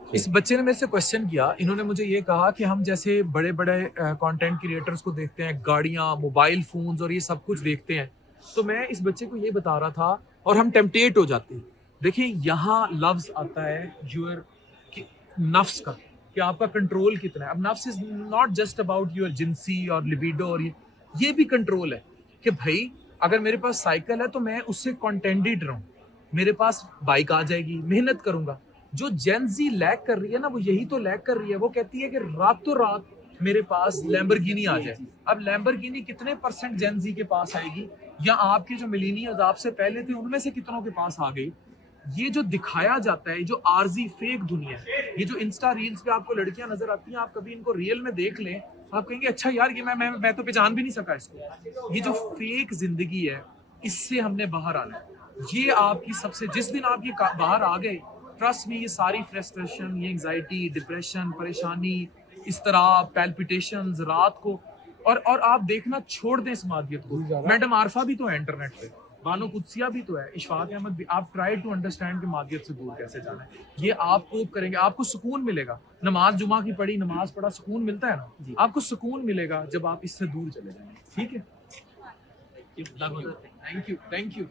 اس بچے نے میرے سے کوشچن کیا، انہوں نے مجھے یہ کہا کہ ہم جیسے بڑے بڑے کانٹینٹ کریٹرز کو دیکھتے ہیں، گاڑیاں، موبائل فونز اور یہ سب کچھ دیکھتے ہیں، تو میں اس بچے کو یہ بتا رہا تھا اور ہم ٹیمپٹیٹ ہو جاتے ہیں. دیکھیں یہاں لفظ آتا ہے یور نفس کا، کہ آپ کا کنٹرول کتنا ہے. اب نفس is not just about your جنسی اور لبیڈو، اور یہ بھی کنٹرول ہے کہ بھائی اگر میرے پاس سائیکل ہے تو میں اس سے کنٹینٹڈ رہوں، میرے پاس بائک آ جائے گی، محنت کروں گا. جو جین زی لیک کر رہی ہے نا، وہ یہی تو لیک کر رہی ہے. وہ کہتی ہے کہ راتوں رات میرے پاس لیمبرگینی آ جائے. اب لیمبرگینی کتنے پرسنٹ جین زی کے پاس آئے گی، یا آپ کے جو ملینیئرز آپ سے پہلے تھے ان میں سے کتنوں کے پاس آ گئی. یہ جو دکھایا جاتا ہے، جو عارضی فیک دنیا ہے، یہ جو انسٹا ریلز پہ آپ کو لڑکیاں نظر آتی ہیں، آپ کبھی ان کو ریئل میں دیکھ لیں، آپ کہیں گے اچھا یار یہ میں تو پہچان بھی نہیں سکا اس کو. یہ جو فیک زندگی ہے، اس سے ہم نے باہر آنا ہے. یہ آپ کی سب سے، جس دن آپ یہ باہر آ گئے، ٹرسٹ میں، یہ ساری فرسٹریشن، یہ انگزائٹی، ڈپریشن، پریشانی، اضطراب، پیلپیٹیشنز رات کو، اور آپ دیکھنا چھوڑ دیں اس مادیت کو. میڈم عارفہ بھی تو ہے انٹرنیٹ پہ، بانو قدسیہ بھی تو ہے، اشفاق احمد بھی. آپ ٹرائی ٹو انڈرسٹینڈ کہ مادیت سے دور کیسے جانا ہے. یہ آپ کو کریں گے، آپ کو سکون ملے گا. نماز جمعہ کی پڑھی، نماز پڑھا، سکون ملتا ہے نا. آپ کو سکون ملے گا جب آپ اس سے دور چلے جائیں. ٹھیک ہے، تھینک یو.